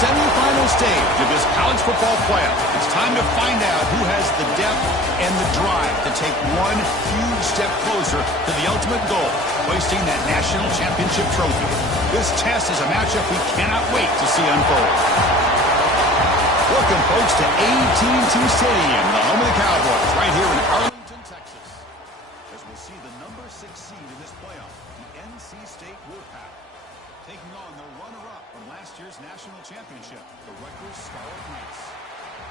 semifinal stage of this college football playoff. It's time to find out who has the depth and the drive to take one huge step closer to the ultimate goal, hoisting that national championship trophy. This test is a matchup we cannot wait to see unfold. Welcome, folks, to AT&T Stadium, the home of the Cowboys, right here in Arlington, Texas. As we'll see the number 6 seed in this playoff, the NC State Wolfpack, taking on the runner-up from last year's national championship, the Rutgers Scarlet Knights.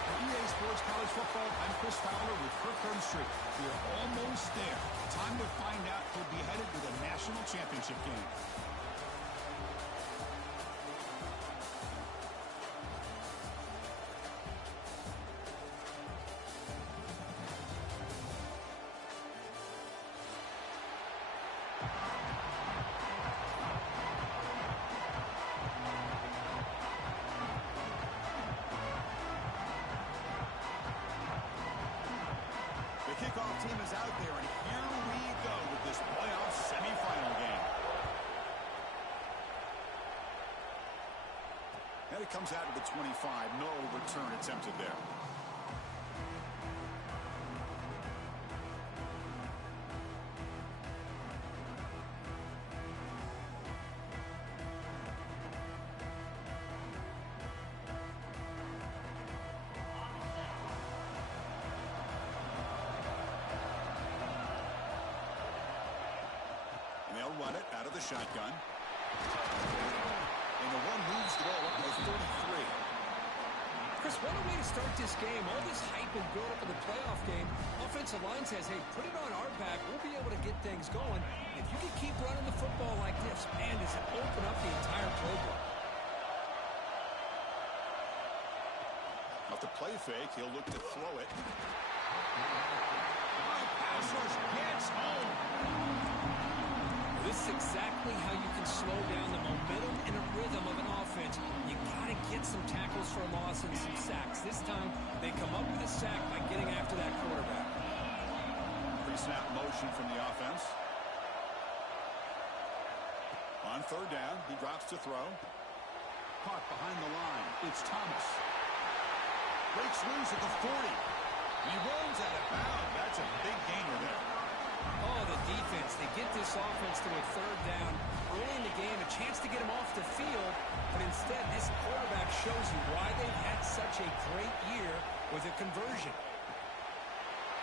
For EA Sports College Football, I'm Chris Fowler with Kirk Herbstreit. We are almost there. Time to find out who'll be headed to the national championship game. Kickoff team is out there, and here we go with this playoff semifinal game. And it comes out to the 25. No return attempted there. They'll run it out of the shotgun. And the one moves the ball up to the 33. Chris, what a way to start this game. All this hype and build-up of the playoff game. Offensive line says, hey, put it on our back. We'll be able to get things going. If you can keep running the football like this, man, does it open up the entire playbook. Off the play fake, he'll look to throw it. Pass rush gets home. This is exactly how you can slow down the momentum and a rhythm of an offense. You got to get some tackles for a loss and some sacks. This time, they come up with a sack by getting after that quarterback. Pre-snap motion from the offense. On third down, he drops to throw. Caught behind the line. It's Thomas. Breaks loose at the 40. He runs out of bounds. That's a big gainer there. Oh, the defense. They get this offense to a third down early in the game, a chance to get him off the field, but instead this quarterback shows you why they've had such a great year with a conversion.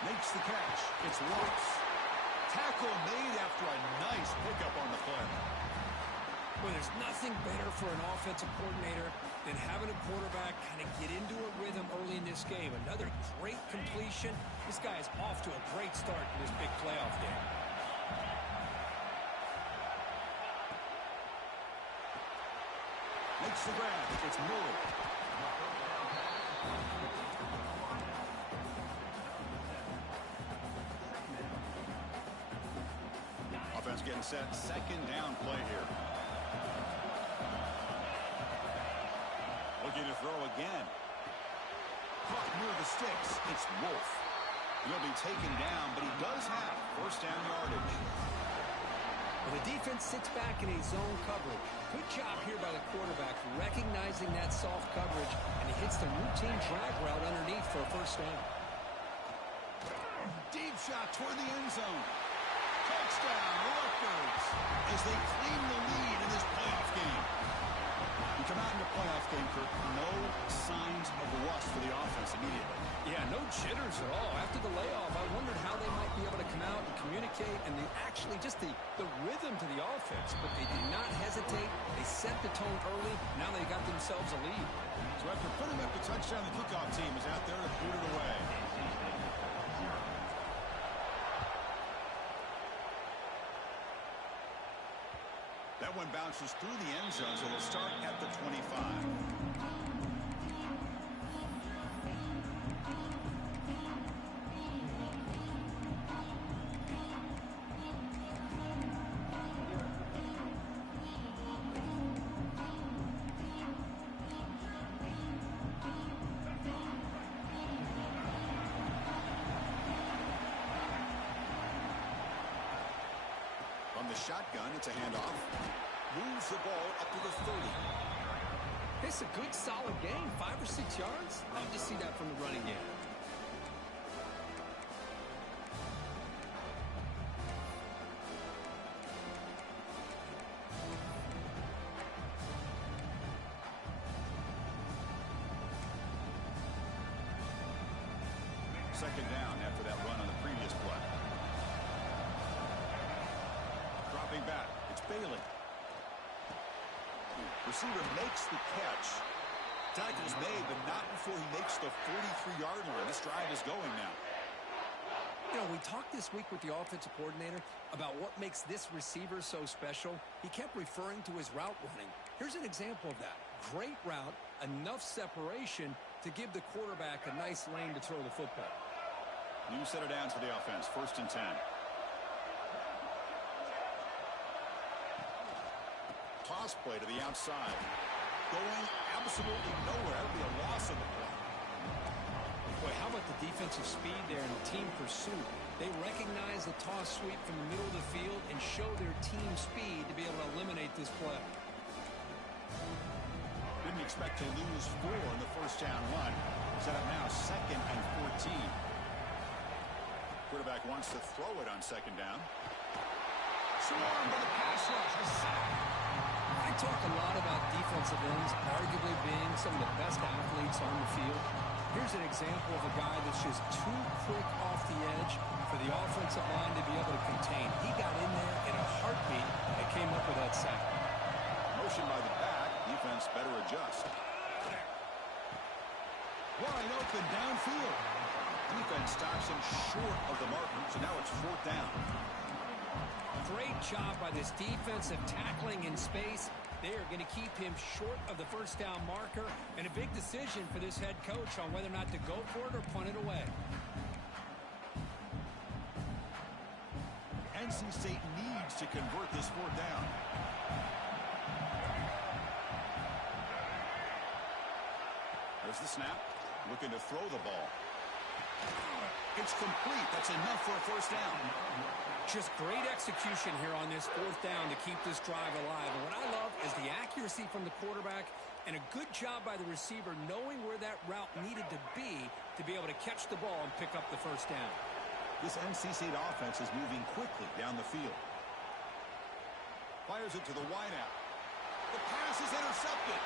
Makes the catch. It's Lawrence. Tackle made after a nice pickup on the play. Well, there's nothing better for an offensive coordinator than having a quarterback kind of get into a rhythm early in this game. Another great completion. This guy is off to a great start in this big playoff game. Makes the grab. It's Miller. Offense getting set. Second down play here. Looking to throw again. Caught near the sticks. It's Wolf. He'll be taken down, but he does have first down yardage. Well, the defense sits back in a zone coverage. Good job here by the quarterback, recognizing that soft coverage, and he hits the routine drag route underneath for a first down. Deep shot toward the end zone. Touchdown, Rutgers, as they claim the lead in this playoff game. You come out in the playoff game, Kirk, no signs of rust for the offense immediately. Yeah, no jitters at all. After the layoff, I wondered how they might be able to come out and communicate, and actually just the rhythm to the offense. But they did not hesitate. They set the tone early. Now they got themselves a lead. So after putting up the touchdown, the kickoff team is out there to boot it away. That one bounces through the end zone, so they'll start at the 25. From the shotgun, it's a handoff. Moves the ball up to the 30. It's a good, solid gain, 5 or 6 yards. Love to see that from the running game. Second down after that run on the previous play. Dropping back. It's Bailey. Receiver makes the catch. Tackle's made, but not before he makes the 43-yard line. This drive is going now. You know, we talked this week with the offensive coordinator about what makes this receiver so special. He kept referring to his route running. Here's an example of that. Great route, enough separation to give the quarterback a nice lane to throw the football. New set of downs for the offense. 1st and 10. Toss play to the outside. Going absolutely nowhere. That would be a loss of the play. Boy, how about the defensive speed there and the team pursuit? They recognize the toss sweep from the middle of the field and show their team speed to be able to eliminate this play. Didn't expect to lose 4 in the first down run. Set up now 2nd and 14. Quarterback wants to throw it on 2nd down. Swarmed by the pass rush. A sack. I talk a lot about defensive ends arguably being some of the best athletes on the field. Here's an example of a guy that's just too quick off the edge for the offensive line to be able to contain. He got in there in a heartbeat and came up with that sack. Motion by the back. Defense better adjust. Wide open downfield. Defense stops him short of the marker, so now it's 4th down. Great job by this defensive tackling in space. They are going to keep him short of the first down marker, and a big decision for this head coach on whether or not to go for it or punt it away. NC State needs to convert this 4th down. There's the snap. Looking to throw the ball. It's complete. That's enough for a 1st down. Just great execution here on this 4th down to keep this drive alive. And what I love is the accuracy from the quarterback and a good job by the receiver knowing where that route needed to be able to catch the ball and pick up the 1st down. This NC State offense is moving quickly down the field. Fires it to the wideout. The pass is intercepted.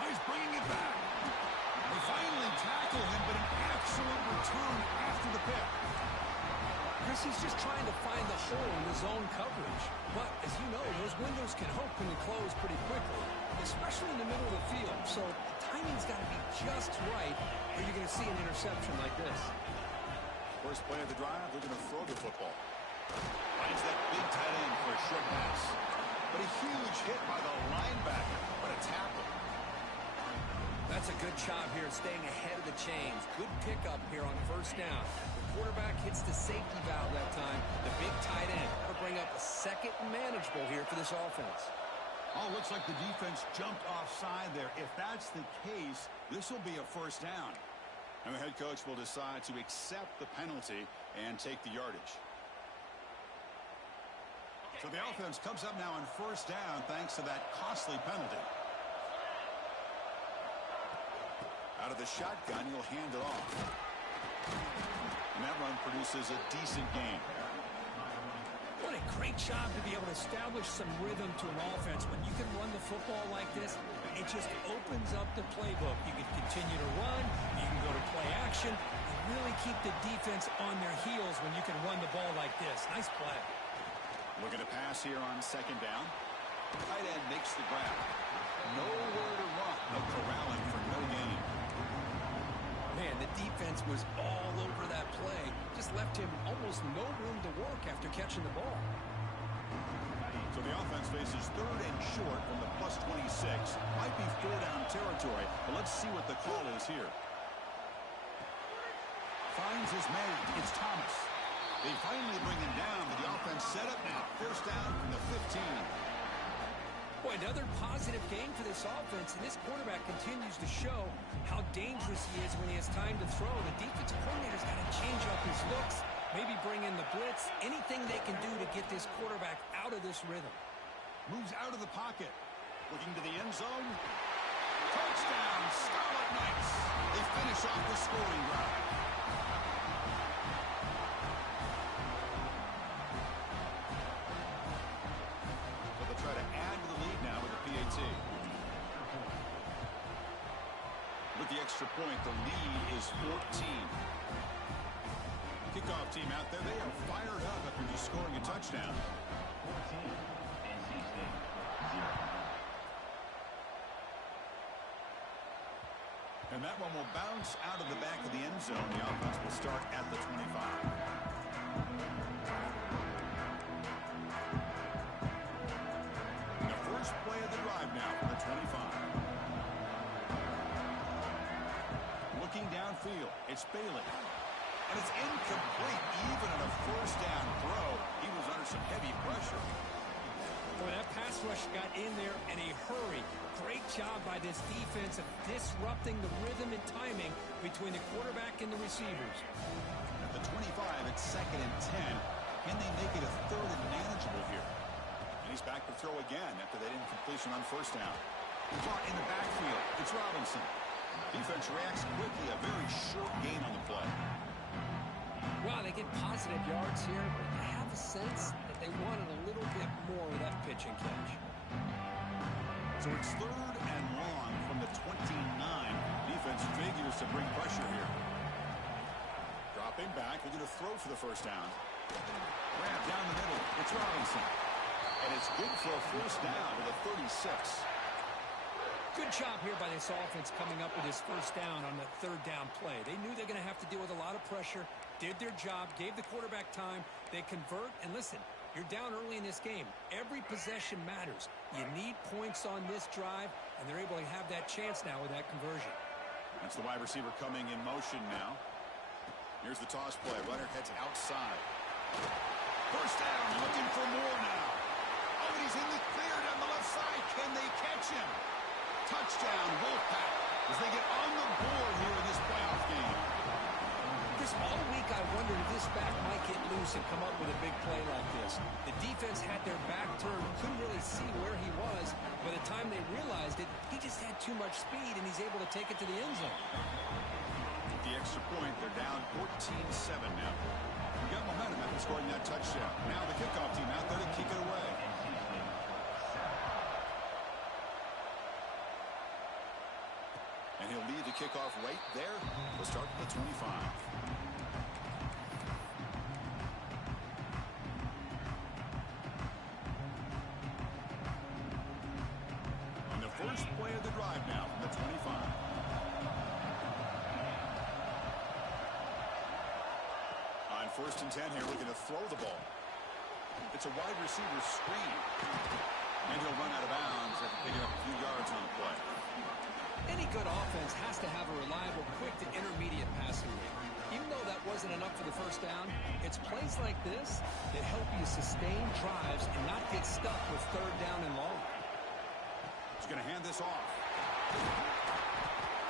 He's bringing it back. They finally tackle him, but an excellent return after the pick. Chris, he's just trying to find the hole in the zone coverage. But, as you know, those windows can open and close pretty quickly, especially in the middle of the field. So the timing's got to be just right, or you're going to see an interception like this. First play of the drive, they're going to throw the football. Finds that big tight end for a short pass. But a huge hit by the linebacker. What a tackle. That's a good job here, staying ahead of the chains. Good pickup here on 1st down. The quarterback hits the safety valve that time. The big tight end will bring up a 2nd and manageable here for this offense. Oh, looks like the defense jumped offside there. If that's the case, this will be a 1st down. And the head coach will decide to accept the penalty and take the yardage. So the offense comes up now on 1st down thanks to that costly penalty. Out of the shotgun, he'll hand it off. And that run produces a decent gain. What a great job to be able to establish some rhythm to an offense. When you can run the football like this, it just opens up the playbook. You can continue to run. You can go to play action. And really keep the defense on their heels when you can run the ball like this. Nice play. Looking to pass here on 2nd down. Tight end makes the grab. Nowhere to run. No corralling for no gain. Man, the defense was all over that play. Just left him almost no room to work after catching the ball. So the offense faces 3rd and short from the +26. Might be 4-down territory, but let's see what the call is here. Finds his man. It's Thomas. They finally bring him down, but the offense set up now. 1st down from the 15. Boy, another positive game for this offense, and this quarterback continues to show how dangerous he is when he has time to throw. The defensive coordinator's got to change up his looks, maybe bring in the blitz, anything they can do to get this quarterback out of this rhythm. Moves out of the pocket. Looking to the end zone. Touchdown, Scarlet Knights. They finish off the scoring drive. So they'll try to add to the lead now with a PAT. With the extra point, the lead is 14. Kickoff team out there, they are fired up after just scoring a touchdown. 14, NC State, 0. And that one will bounce out of the back of the end zone. The offense will start at the 25. The first play of the drive now for the 25. Looking downfield, it's Bailey. And it's incomplete, even on a first down throw. He was under some heavy pressure. Boy, that pass rush got in there in a hurry. Great job by this defense of disrupting the rhythm and timing between the quarterback and the receivers. At the 25, it's 2nd and 10. Can they make it a 3rd and manageable here? And he's back to throw again after that incompletion on first down. Caught in the backfield. It's Robinson. Defense reacts quickly. A very short gain on the play. Well, they get positive yards here, but I have a sense that they wanted a little bit more of that pitch and catch. So it's 3rd and long from the 29. Defense figures to bring pressure here. Dropping back, looking to throw for the first down. Grab down the middle. It's Robinson. And it's good for a first down to the 36. Good job here by this offense coming up with his first down on the 3rd down play. They knew they're going to have to deal with a lot of pressure, did their job, gave the quarterback time. They convert, and listen, you're down early in this game. Every possession matters. You need points on this drive, and they're able to have that chance now with that conversion. That's the wide receiver coming in motion now. Here's the toss play. Runner heads outside. First down, looking for more now. Oh, he's in the clear down the left side. Can they catch him? Touchdown, Wolfpack, as they get on the board here in this playoff game. Chris, all week I wondered if this back might get loose and come up with a big play like this. The defense had their back turned, couldn't really see where he was. By the time they realized it, he just had too much speed, and he's able to take it to the end zone. With the extra point, they're down 14-7 now. We got momentum after scoring that touchdown. Now the kickoff team out there to kick it away. And he'll lead the kickoff right there. We'll start at the 25. On the first play of the drive now from the 25. On 1st and 10 here, looking to throw the ball. It's a wide receiver screen. And he'll run out of bounds after picking up a few yards on the play. Any good offense has to have a reliable, quick to intermediate passing game. Even though that wasn't enough for the first down, it's plays like this that help you sustain drives and not get stuck with 3rd down and long. He's going to hand this off.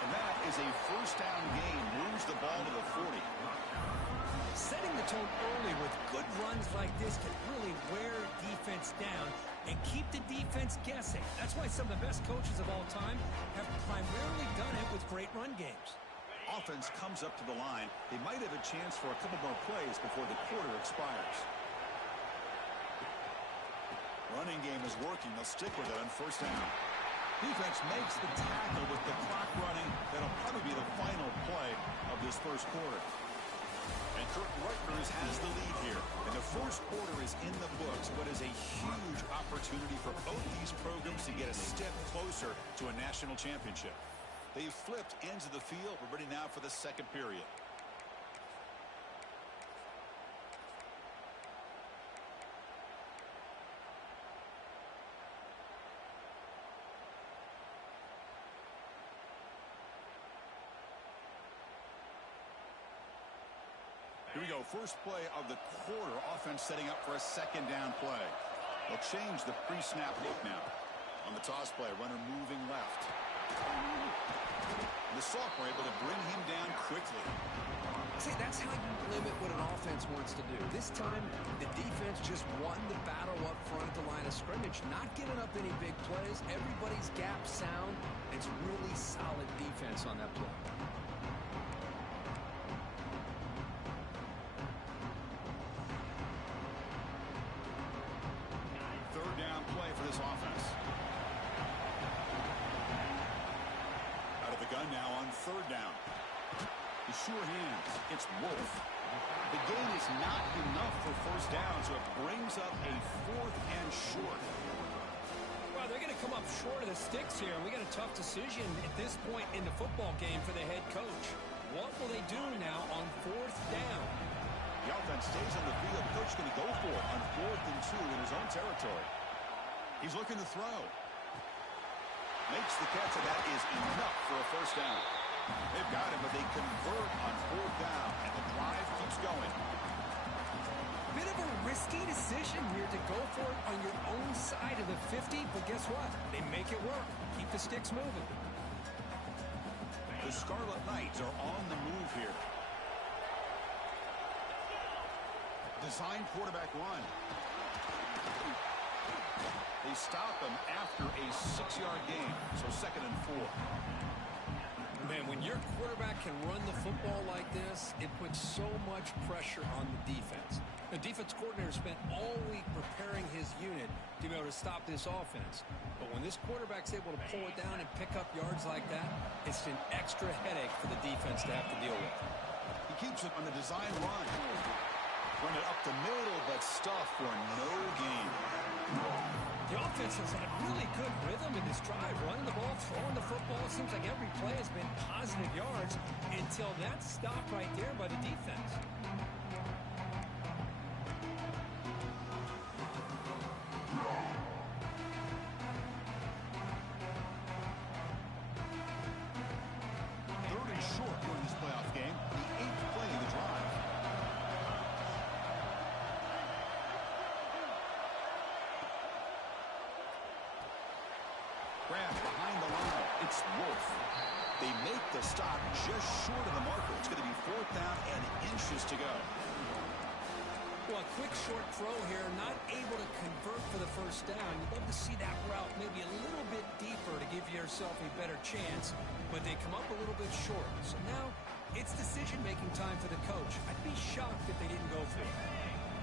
And that is a first down gain. Moves the ball to the 40. Setting the tone early with good runs like this can really wear defense down and keep the defense guessing. That's why some of the best coaches of all time have primarily done it with great run games. Offense comes up to the line. They might have a chance for a couple more plays before the quarter expires. Running game is working. They'll stick with it on first down. Defense makes the tackle with the clock running. That'll probably be the final play of this first quarter. And Rutgers has the lead here. And the first quarter is in the books. What is a huge opportunity for both these programs to get a step closer to a national championship. They've flipped ends of the field. We're ready now for the second period. Here we go. First play of the quarter. Offense setting up for a 2nd down play. They'll change the pre-snap look now. On the toss play, runner moving left. The sophomore able to bring him down quickly. say that's how you limit what an offense wants to do. This time, the defense just won the battle up front at the line of scrimmage, not giving up any big plays. Everybody's gap sound. It's really solid defense on that play. Third down play for this offense. Out of the gun now on third down. The sure hands. It's Wolf. The gain is not enough for first down, so it brings up a 4th and short. Well, they're going to come up short of the sticks here. We got a tough decision at this point in the football game for the head coach. What will they do now on 4th down? The offense stays on the field. The coach is going to go for it on 4th and 2 in his own territory. He's looking to throw. Makes the catch, and that is enough for a first down. They've got him, but they convert on 4th down, and the drive keeps going. Bit of a risky decision here to go for it on your own side of the 50, but guess what? They make it work. Keep the sticks moving. The Scarlet Knights are on the move here. Design quarterback run. They stop him after a 6-yard gain, so 2nd and 4. Man, when your quarterback can run the football like this, it puts so much pressure on the defense. The defense coordinator spent all week preparing his unit to be able to stop this offense. But when this quarterback's able to pull it down and pick up yards like that, it's an extra headache for the defense to have to deal with. He keeps it on the design run. Run it up the middle, but stuffed for no gain. The offense has had really good rhythm in this drive, running the ball, throwing the football. It seems like every play has been positive yards until that stop right there by the defense. Third and short during this playoff game, the 8th play of the drive. Grab behind the line. It's Wolf. They make the stop just short of the marker. It's going to be 4th down and inches to go. Well, a quick short throw here, not able to convert for the first down. You'd love to see that route maybe a little bit deeper to give yourself a better chance, but they come up a little bit short. So now it's decision-making time for the coach. I'd be shocked if they didn't go for it.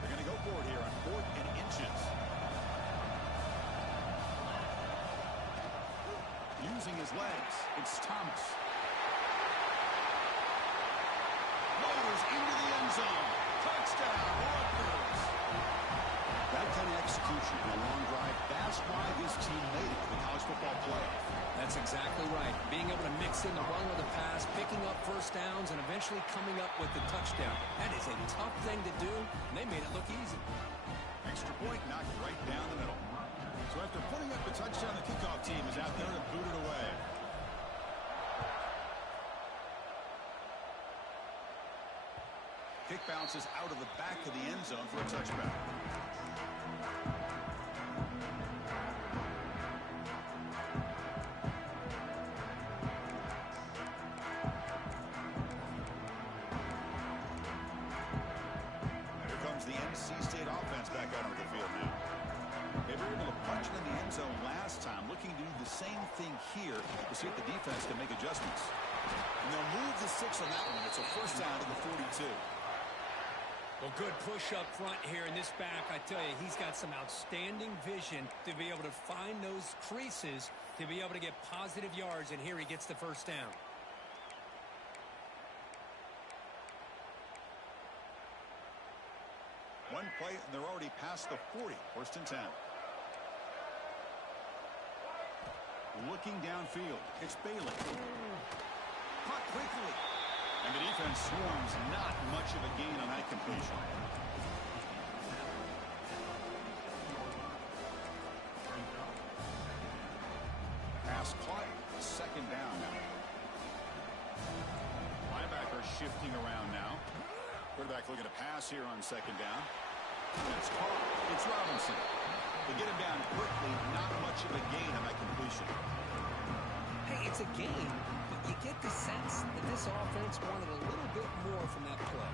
They're going to go for it here on 4th and inches. Using his legs, it's Thomas. Motors into the end zone. Touchdown, Rutgers. That kind of execution in a long drive, that's why this team made it to the college football playoff. That's exactly right. Being able to mix in the run with the pass, picking up first downs, and eventually coming up with the touchdown. That is a tough thing to do, and they made it look easy. Extra point knocked right down the middle. So after putting up the touchdown, the kickoff team is out there to boot it away. Kick bounces out of the back of the end zone for a touchback. Here comes the NC State offense back out onto the field now. They were able to punch it in the end zone last time, looking to do the same thing here to see if the defense can make adjustments. And they'll move the 6 on that one. It's a first down to the 42. Well, good push up front here in this back. I tell you, he's got some outstanding vision to be able to find those creases to be able to get positive yards, and here he gets the first down. One play, and they're already past the 40. First and 10. Looking downfield. It's Bailey. Caught quickly. And the defense swarms. Not much of a gain on that completion. Pass caught. Second down now. Linebacker shifting around now. Quarterback looking to pass here on second down. That's caught. It's Robinson. They get him down quickly. Not much of a gain on that completion. Hey, it's a gain, but you get the sense that this offense wanted a little bit more from that play.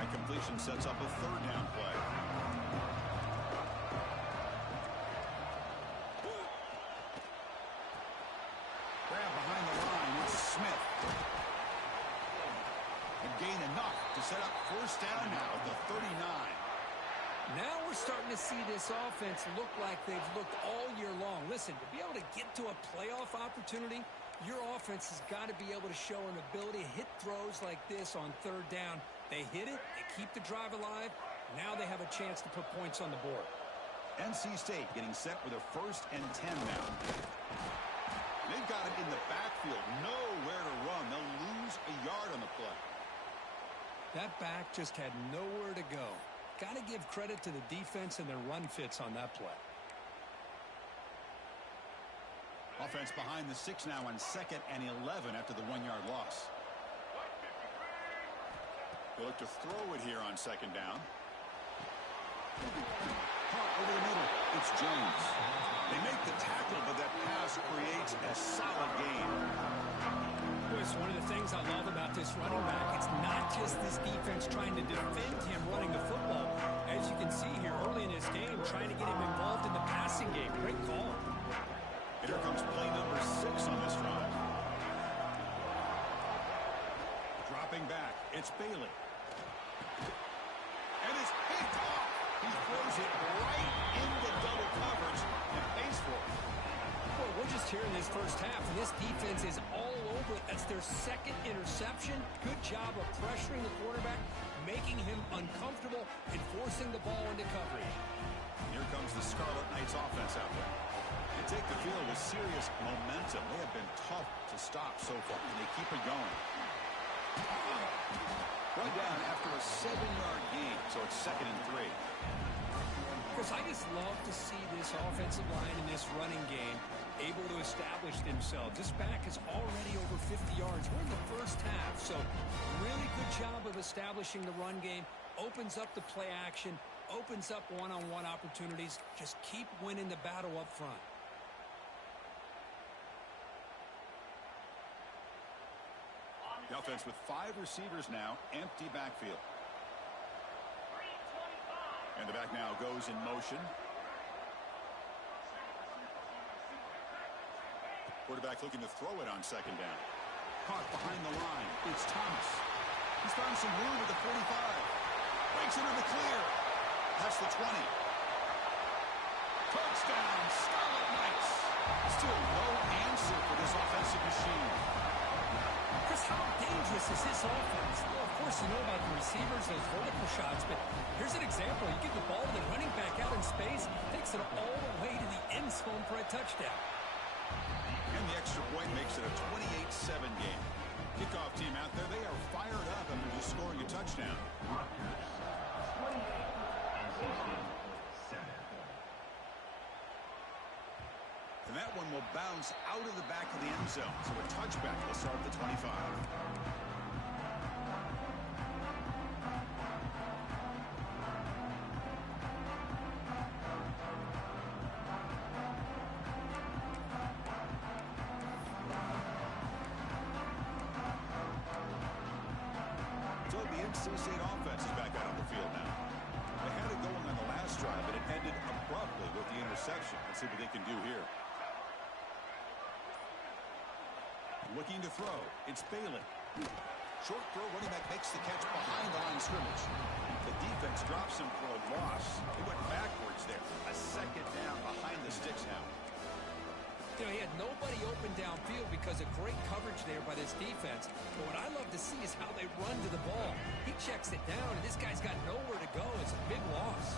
That completion sets up a third down play. Grab behind the line. It's Smith. And gain enough to set up first down now at the 39. Now we're starting to see this offense look like they've looked all year long. Listen, to be able to get to a playoff opportunity, your offense has got to be able to show an ability to hit throws like this on third down. They hit it, they keep the drive alive. Now they have a chance to put points on the board. NC State getting set with a 1st and 10 now. They've got it in the backfield. Nowhere to run. They'll lose a yard on the play. That back just had nowhere to go. Got to give credit to the defense and their run fits on that play. Offense behind the 6 now on 2nd and 11 after the 1-yard loss. They look to throw it here on 2nd down. Caught over the middle. It's Jones. They make the tackle, but that pass creates a solid gain. It's one of the things I love about this running back. It's not just this defense trying to defend him running the football. As you can see here early in this game, trying to get him involved in the passing game. Great call. Here comes play number 6 on this drive. Dropping back, it's Bailey. And it's picked off. He throws it right into double coverage and pays for it. Well, we're just here in this first half, and this defense is all over it. That's their 2nd interception. Good job of pressuring the quarterback, making him uncomfortable, and forcing the ball into coverage. Here comes the Scarlet Knights offense out there. They take the field with serious momentum. They have been tough to stop so far, and they keep it going. Right down after a 7-yard gain, so it's 2nd and 3. Chris, I just love to see this offensive line in this running game able to establish themselves. This back is already over 50 yards. We're in the first half, so really good job of establishing the run game. Opens up the play action, opens up one-on-one opportunities. Just keep winning the battle up front. The offense with 5 receivers now, empty backfield. And the back now goes in motion. Quarterback looking to throw it on 2nd down. Caught behind the line. It's Thomas. He's found some room at the 45. Breaks into the clear. That's the 20. Touchdown, Scarlet Knights. Still no answer for this offensive machine. Chris, how dangerous is this offense? Well, of course, you know about the receivers, those vertical shots, but here's an example. You give the ball to the running back out in space, takes it all the way to the end zone for a touchdown. And the extra point makes it a 28-7 game. Kickoff team out there, they are fired up after just scoring a touchdown. Rutgers, 28, NC State, 7. And that one will bounce out of the back of the end zone. So a touchback will start at the 25. So the NC State offense is back out on the field now. They had it going on the last drive, but it ended abruptly with the interception. Let's see what they can do here. Looking to throw. It's Bailey. Short throw. Running back makes the catch behind the line of scrimmage. The defense drops him for a loss. He went backwards there. A 2nd down behind the sticks now. You know, he had nobody open downfield because of great coverage there by this defense. But what I love to see is how they run to the ball. He checks it down, and this guy's got nowhere to go. It's a big loss.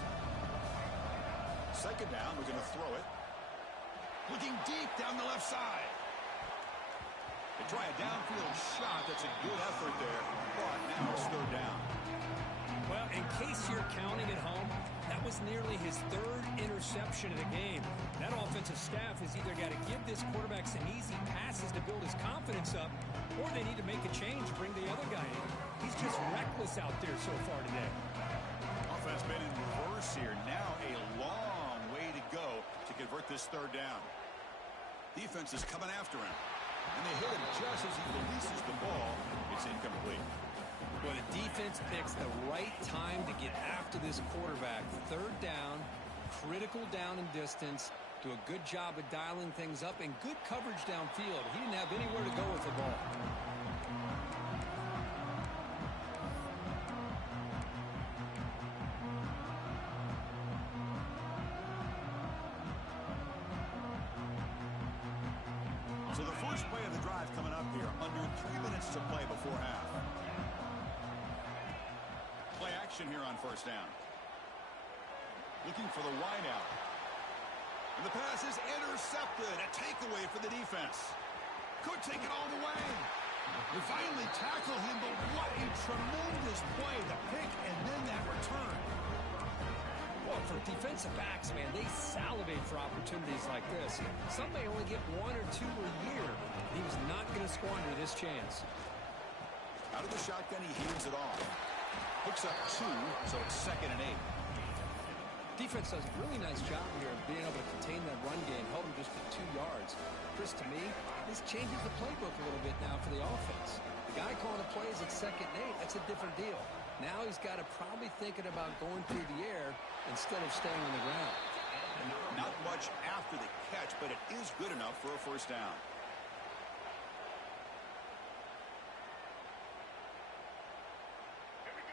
2nd down. We're going to throw it. Looking deep down the left side. They try a downfield shot. That's a good effort there. But now it's 3rd down. Well, in case you're counting at home, that was nearly his 3rd interception of the game. That offensive staff has either got to give this quarterback some easy passes to build his confidence up, or they need to make a change to bring the other guy in. He's just reckless out there so far today. Offense been in reverse here. Now a long this third down. Defense is coming after him. And they hit him just as he releases the ball. It's incomplete. Well, the defense picks the right time to get after this quarterback. Third down, critical down and distance. Do a good job of dialing things up and good coverage downfield. He didn't have anywhere to go with the ball. So the first play of the drive coming up here. Under 3 minutes to play before half. Play action here on first down. Looking for the wide out. And the pass is intercepted. A takeaway for the defense. Could take it all the way. They finally tackle him, but what a tremendous play. The pick and then that return. Well, for defensive backs, man, they salivate for opportunities like this. Some may only get 1 or 2 a year. He was not going to squander this chance. Out of the shotgun, he hands it off. Picks up 2, so it's 2nd and 8. Defense does a really nice job here of being able to contain that run game, held him just to 2 yards. Chris, to me, this changes the playbook a little bit now for the offense. The guy calling the plays at 2nd and 8, that's a different deal. Now he's got to probably thinking about going through the air instead of staying on the ground. Not much after the catch, but it is good enough for a first down.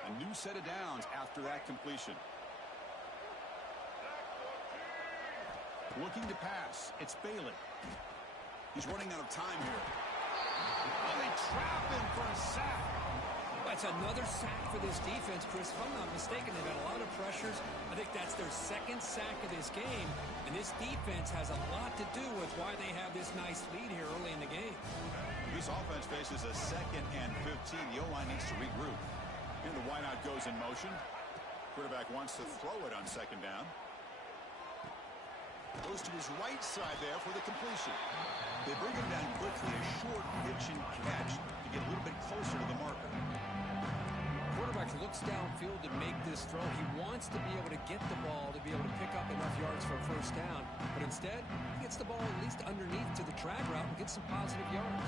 A new set of downs after that completion. Looking to pass. It's Bailey. He's running out of time here. Oh, they trap him for a sack. That's another sack for this defense, Chris. If I'm not mistaken, they've had a lot of pressures. I think that's their 2nd sack of this game. And this defense has a lot to do with why they have this nice lead here early in the game. This offense faces a 2nd and 15. The O-line needs to regroup. And the wideout goes in motion. Quarterback wants to throw it on 2nd down. Goes to his right side there for the completion. They bring him down quickly. A short pitch and catch to get a little bit closer to the marker. Quarterback looks downfield to make this throw. He wants to be able to get the ball to be able to pick up enough yards for a first down. But instead, he gets the ball at least underneath to the drag route and gets some positive yards.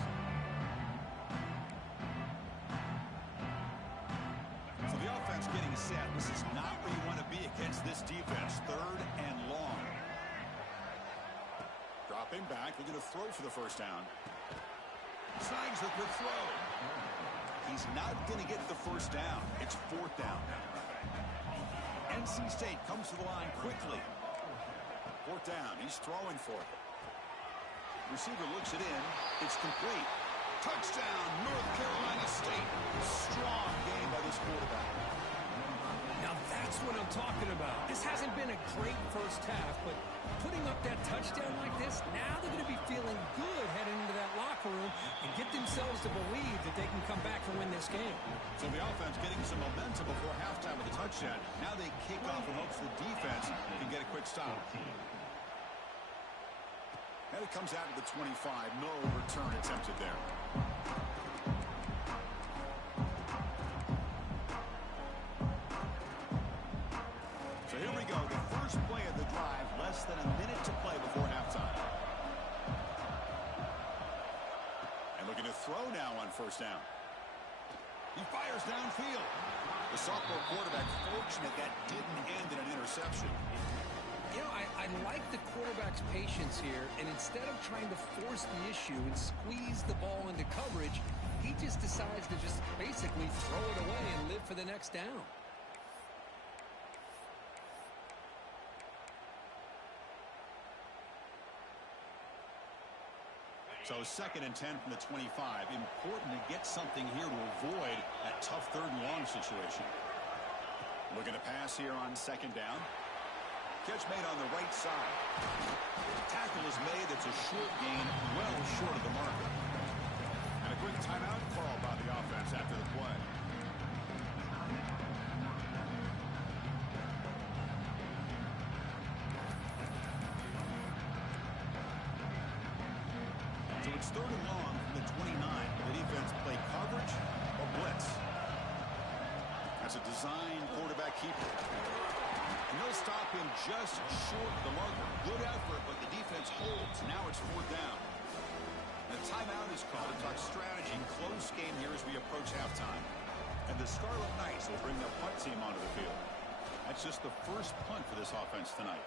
So the offense getting set. This is not where you want to be against this defense. 3rd and long. Dropping back, looking to throw for the first down. Snags the quick throw. He's not going to get the first down. It's 4th down. NC State comes to the line quickly. 4th down. He's throwing for it. Receiver looks it in. It's complete. Touchdown, North Carolina State. Strong game by this quarterback. Now that's what I'm talking about. This hasn't been a great first half, but putting up that touchdown like this, now they're going to be feeling good heading into that locker room and get themselves to believe that they can come back and win this game. So the offense getting some momentum before halftime with the touchdown. Now they kick off and hopes the defense can get a quick stop. And it comes out to the 25. No return attempted there. So here we go. The first play of the drive. Less than a minute to play before halftime. And looking to throw now on first down. He fires downfield. The sophomore quarterback fortunate that didn't end in an interception. You know, I like the quarterback's patience here, and instead of trying to force the issue and squeeze the ball into coverage, he just decides to just basically throw it away and live for the next down. So 2nd and 10 from the 25. Important to get something here to avoid that tough 3rd and long situation. Looking to pass here on 2nd down. Catch made on the right side. Tackle is made. It's a short gain, well short of the marker. And a quick timeout call by the offense after the play. So it's 3rd and long from the 29. The defense play coverage or blitz. That's a design quarterback keeper. And they'll stop him just short of the marker. Good effort, but the defense holds. Now it's 4th down. The timeout is called to talk strategy. Close game here as we approach halftime. And the Scarlet Knights will bring the punt team onto the field. That's just the first punt for this offense tonight.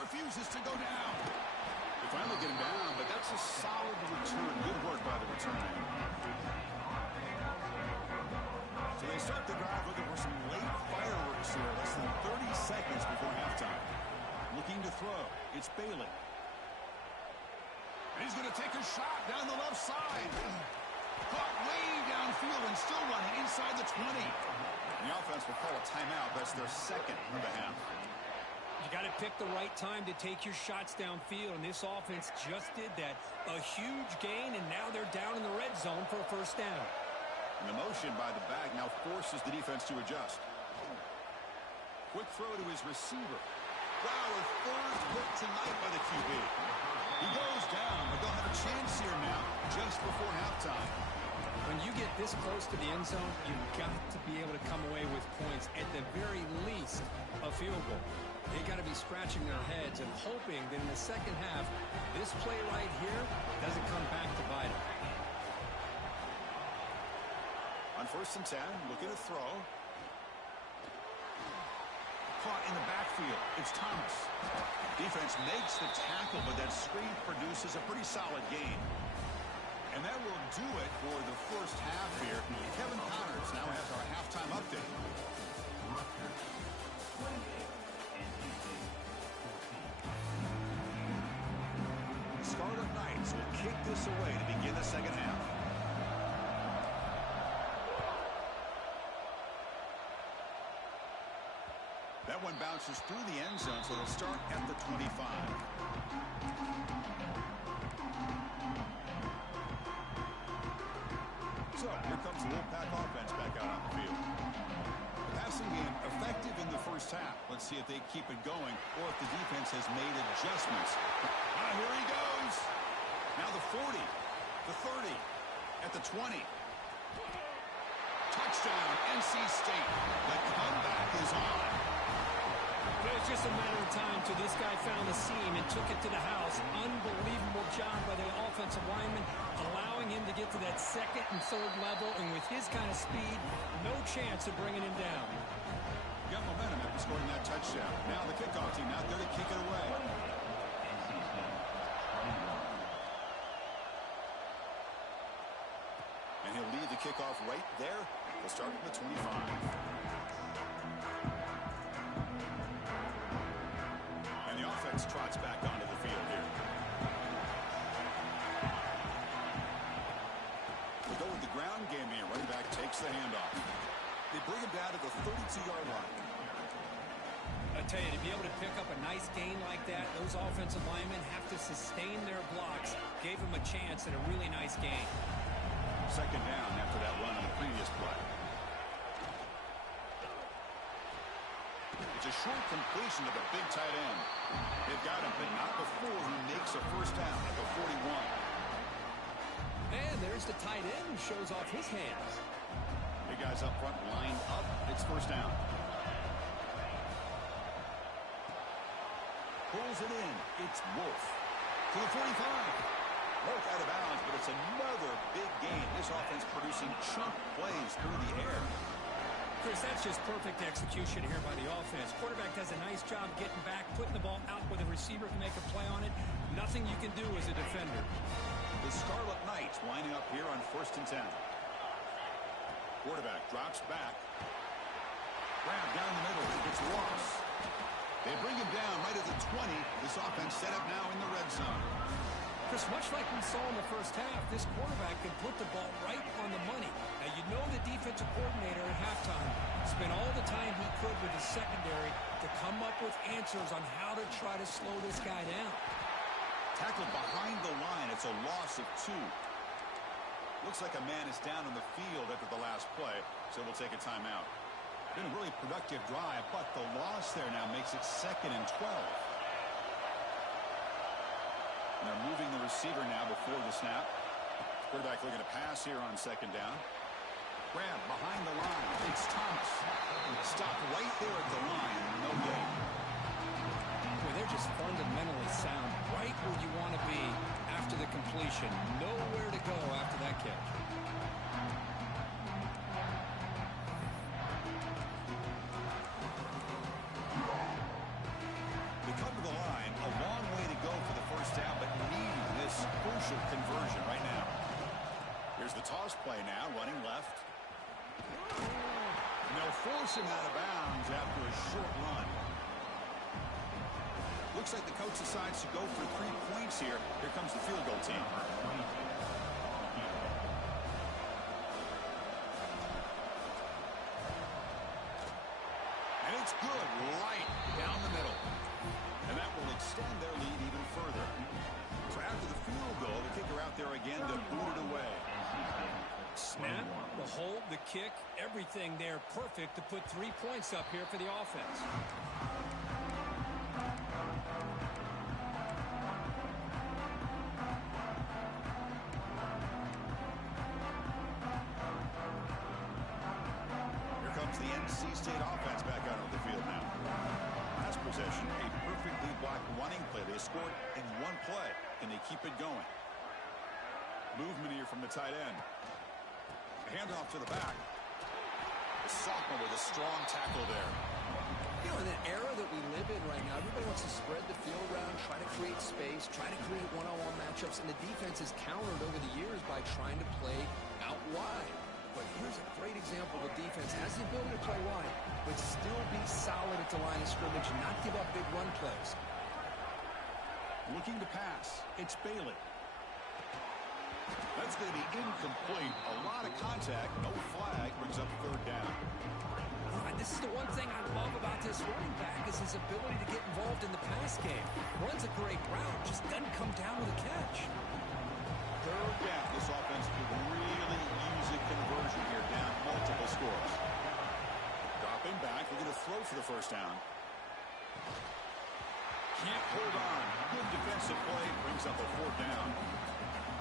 Refuses to go down. They finally get him down, but that's a solid return. Good work by the returner. So they start the drive looking for some late fireworks here. Less than 30 seconds before halftime. Looking to throw. It's Bailey. And he's going to take a shot down the left side. Caught way downfield and still running inside the 20. And the offense will call a timeout. That's their second of the half. You got to pick the right time to take your shots downfield, and this offense just did that. A huge gain, and now they're down in the red zone for a first down. And the motion by the back now forces the defense to adjust. Quick throw to his receiver. Wow, a first hit tonight by the QB. He goes down, but they'll have a chance here now just before halftime. When you get this close to the end zone, you've got to be able to come away with points, at the very least a field goal. They got to be scratching their heads and hoping that in the second half, this play right here doesn't come back to bite them. On 1st and 10, looking to throw. Caught in the backfield. It's Thomas. Defense makes the tackle, but that screen produces a pretty solid gain. And that will do it for the first half here. Kevin Connors now has our halftime update. Rutgers 28. The Scarlet Knights will kick this away to begin the second half. That one bounces through the end zone, so they'll start at the 25. So here comes the Wolfpack offense back out on the field. The passing game effective in the first half. Let's see if they keep it going or if the defense has made adjustments. Here he goes. Now the 40, the 30, at the 20. Touchdown, NC State. The comeback is on. It was just a matter of time till this guy found the seam and took it to the house. Unbelievable job by the offensive lineman, allowing him to get to that second and third level, and with his kind of speed, no chance of bringing him down. Got momentum after scoring that touchdown. Now the kickoff team out there to kick it away. And he'll lead the kickoff right there. We'll start at the 25. And the offense trots back onto the field here. We'll go with the ground game here. Running back takes the handoff. They bring him down to the 32-yard line. I tell you, to be able to pick up a nice gain like that, those offensive linemen have to sustain their blocks. Gave him a chance at a really nice gain. Second down after that run on the previous play. It's a short completion to the big tight end. They've got him, but not before he makes a first down at the 41. And there's the tight end who shows off his hands. Big guys up front lined up. It's first down. Pulls it in. It's Wolf to the 45. Wolf out of bounds, but it's another big gain. This offense producing chunk plays through the air. Chris, that's just perfect execution here by the offense. Quarterback does a nice job getting back, putting the ball out where the receiver can make a play on it. Nothing you can do as a defender. The Scarlet Knights lining up here on 1st and 10. Quarterback drops back. Grab down the middle. It's Ross. They bring him down right at the 20. This offense set up now in the red zone. Chris, much like we saw in the first half, this quarterback can put the ball right on the money. Now, you know the defensive coordinator at halftime spent all the time he could with his secondary to come up with answers on how to try to slow this guy down. Tackled behind the line. It's a loss of 2. Looks like a man is down on the field after the last play, so we'll take a timeout. Been a really productive drive, but the loss there now makes it 2nd and 12. And they're moving the receiver now before the snap. Quarterback looking to pass here on 2nd down. Grab behind the line. It's Thomas. Stop right there at the line. No gain. Boy, they're just fundamentally sound. Right where you want to be after the completion. Nowhere to go after that catch. They come to the line. A long way to go for the first down, but needing this crucial conversion right now. Here's the toss play now, running left. And they'll force him out of bounds after a short run. Looks like the coach decides to go for 3 points here. Here comes the field goal team. And it's good right down the middle. And that will extend their lead even further. So after the field goal, the kicker out there again to boot it away. Snap, the hold, the kick, everything there perfect to put 3 points up here for the offense. Here comes the NC State offense back out on the field now. Last possession, a perfectly blocked running play. They scored in 1 play, and they keep it going. Movement here from the tight end. Handoff to the back. The sophomore with a strong tackle there. You know, in an era that we live in right now, everybody wants to spread the field around, try to create space, try to create one-on-one matchups, and the defense is countered over the years by trying to play out wide. But here's a great example of a defense has the ability to play wide, but still be solid at the line of scrimmage and not give up big run plays. Looking to pass. It's Bailey. That's going to be incomplete. A lot of contact. No flag. Brings up 3rd down. This is the one thing I love about this running back is his ability to get involved in the pass game. Runs a great route, just doesn't come down with a catch. 3rd down. This offense could really use a conversion here, down multiple scores. Dropping back. We're going to throw for the 1st down. Can't hold on. Good defensive play. Brings up a 4th down.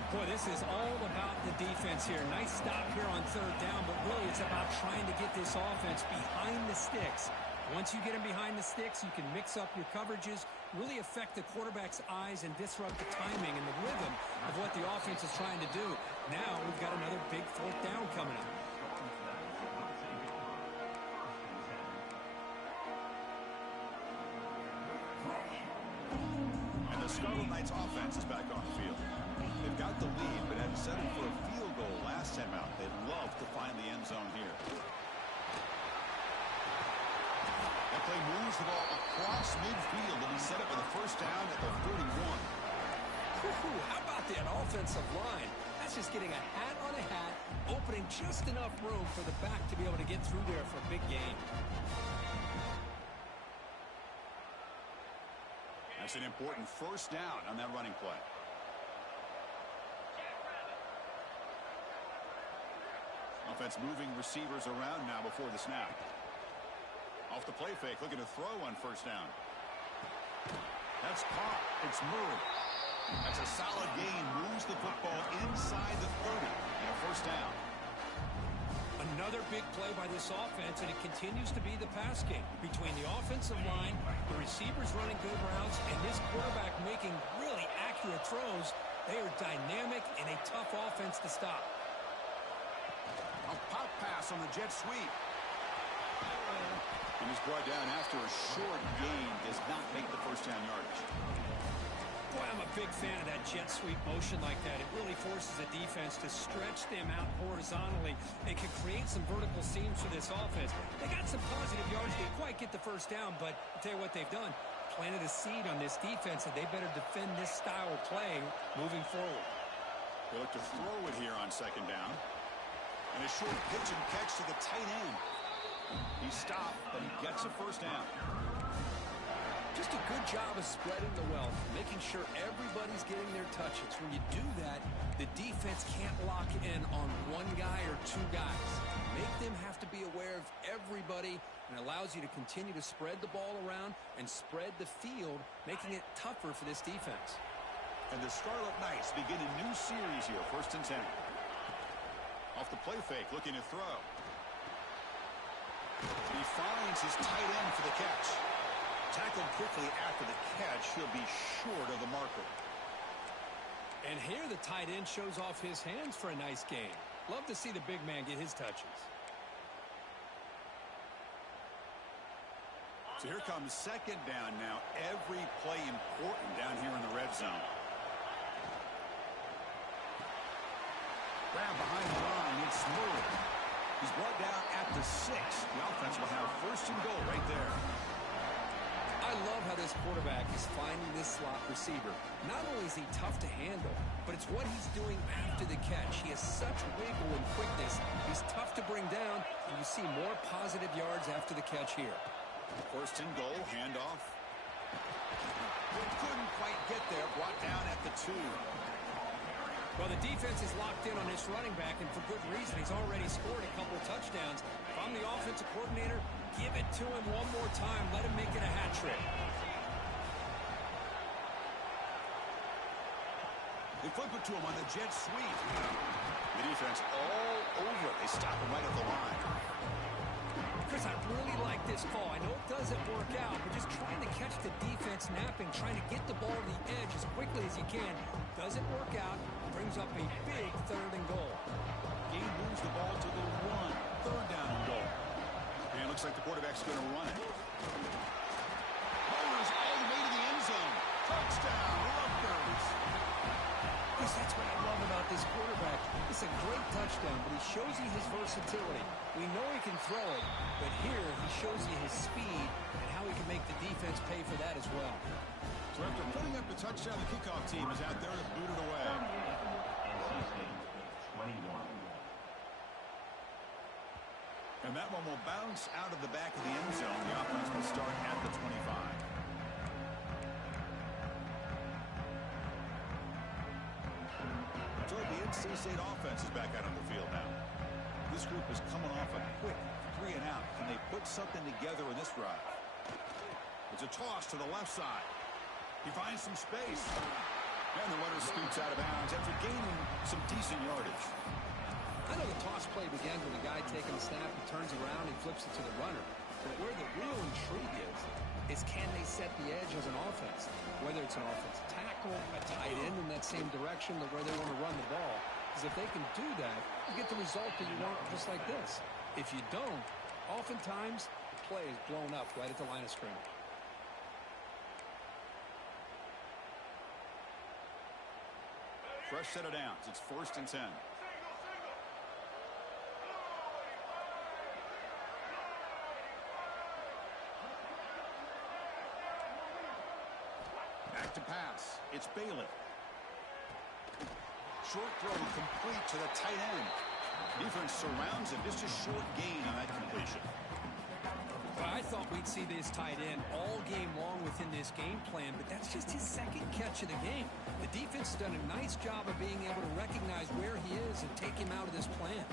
Boy, this is all about the defense here. Nice stop here on 3rd down, but really it's about trying to get this offense behind the sticks. Once you get them behind the sticks, you can mix up your coverages, really affect the quarterback's eyes and disrupt the timing and the rhythm of what the offense is trying to do. Now we've got another big 4th down coming up. And the Scarlet Knights offense is back on the field. They've got the lead, but had settled for a field goal last time out. They'd love to find the end zone here. That play moves the ball across midfield, and he set up with a 1st down at the 31. How about that offensive line? That's just getting a hat on a hat, opening just enough room for the back to be able to get through there for a big gain. That's an important 1st down on that running play. Offense moving receivers around now before the snap. Off the play fake, looking to throw on 1st down. That's caught. It's Murray. That's a solid gain. Moves the football inside the 30 and a 1st down. Another big play by this offense, and it continues to be the pass game. Between the offensive line, the receivers running good routes, and this quarterback making really accurate throws, they are dynamic and a tough offense to stop. A pop pass on the jet sweep. And he's brought down after a short gain. Does not make the 1st down yardage. Boy, I'm a big fan of that jet sweep motion like that. It really forces the defense to stretch them out horizontally and can create some vertical seams for this offense. They got some positive yards. They didn't quite get the 1st down, but I'll tell you what they've done. Planted a seed on this defense, and they better defend this style of play moving forward. They look to throw it here on 2nd down. And a short pitch and catch to the tight end. He stopped, but he gets a 1st down. Just a good job of spreading the wealth, making sure everybody's getting their touches. When you do that, the defense can't lock in on one guy or 2 guys. Make them have to be aware of everybody, and allows you to continue to spread the ball around and spread the field, making it tougher for this defense. And the Scarlet Knights begin a new series here, 1st and 10. Off the play fake, looking to throw. He finds his tight end for the catch. Tackled quickly after the catch. He'll be short of the marker. And here the tight end shows off his hands for a nice game. Love to see the big man get his touches. So here comes second down now. Every play important down here in the red zone. Grab behind the line. It's smooth. He's brought down at the 6. The offense will have first and goal right there. I love how this quarterback is finding this slot receiver. Not only is he tough to handle, but it's what he's doing after the catch. He has such wiggle and quickness. He's tough to bring down, and you see more positive yards after the catch here. First and goal, handoff. Couldn't quite get there. Brought down at the 2. Well, the defense is locked in on this running back, and for good reason. He's already scored a couple of touchdowns. If I'm the offensive coordinator, give it to him one more time. Let him make it a hat trick. They flip it to him on the jet sweep. The defense all over it. They stop him right at the line. Chris, I really like this call. I know it doesn't work out, but just trying to catch the defense napping, trying to get the ball to the edge as quickly as you can. Doesn't work out. Brings up a big third and goal. Game moves the ball to the 1. Third down and goal. And it looks like the quarterback's going to run it. Motors all the way to the end zone. Touchdown, Rutgers. Chris, that's what I love about this quarterback. It's a great touchdown, but he shows you his versatility. We know he can throw it, but here he shows you his speed and how he can make the defense pay for that as well. So after putting up the touchdown, the kickoff team is out there to boot it away. NC State, 21. And that one will bounce out of the back of the end zone. The offense will start at the 25. So the NC State offense is back out on the field now. This group is coming off a quick 3 and out. Can they put something together in this drive? It's a toss to the left side. He finds some space. And the runner scoots out of bounds after gaining some decent yardage. I know the toss play begins with a guy taking the snap, he turns around, he flips it to the runner. But where the real intrigue is can they set the edge as an offense? Whether it's an offensive tackle, a tight end in that same direction, or where they want to run the ball. Because if they can do that, you get the result that you want just like this. If you don't, oftentimes, the play is blown up right at the line of scrimmage. Fresh set of downs. It's 1st and 10. Back to pass. It's Bailey. Short throw complete to the tight end. Defense surrounds him. Just a short gain on that completion. Well, I thought we'd see this tight end all game long within this game plan, but that's just his second catch of the game. The defense has done a nice job of being able to recognize where he is and take him out of this plan.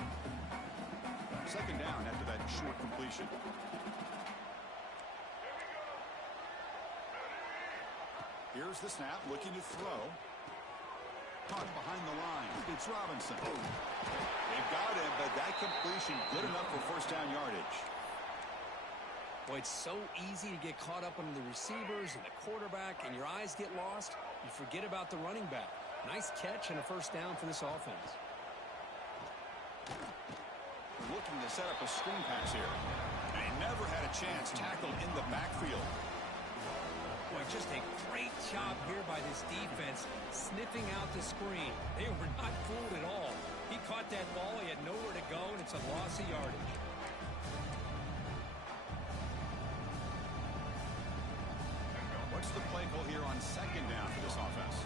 Second down after that short completion. Here's the snap, looking to throw. Caught behind the line. It's Robinson. They've got him, but that completion good enough for first down yardage. Boy, it's so easy to get caught up on the receivers and the quarterback, and your eyes get lost. You forget about the running back. Nice catch and a first down for this offense. Looking to set up a screen pass here. And he never had a chance tackled in the backfield. Boy, just a great job here by this defense, sniffing out the screen. They were not fooled at all. He caught that ball. He had nowhere to go, and it's a loss of yardage. What's the play call here on second down for this offense?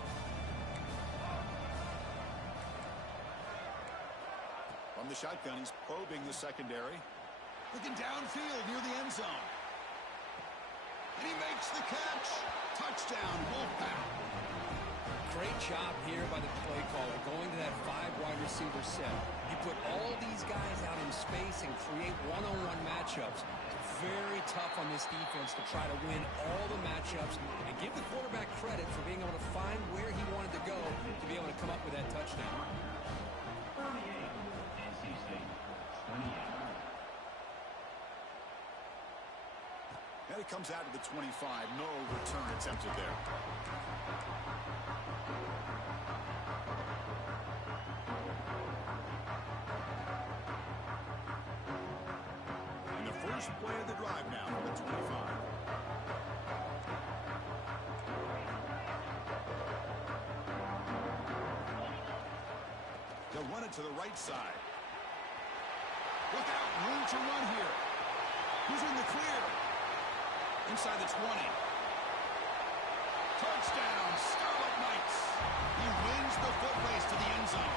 From the shotgun, he's probing the secondary. Looking downfield near the end zone. And he makes the catch. Touchdown, Wolfpack. Great job here by the play caller going to that 5 wide receiver set. You put all these guys out in space and create one-on-one matchups. Very tough on this defense to try to win all the matchups and give the quarterback credit for being able to find where he wanted to go to be able to come up with that touchdown. 38, NC And it comes out to the 25. No return attempted there. And the first play of the drive now for the 25. They'll run it to the right side. Look out, room to run here. Who's in the clear? Inside the 20. Touchdown, Scarlet Knights. He wins the foot race to the end zone.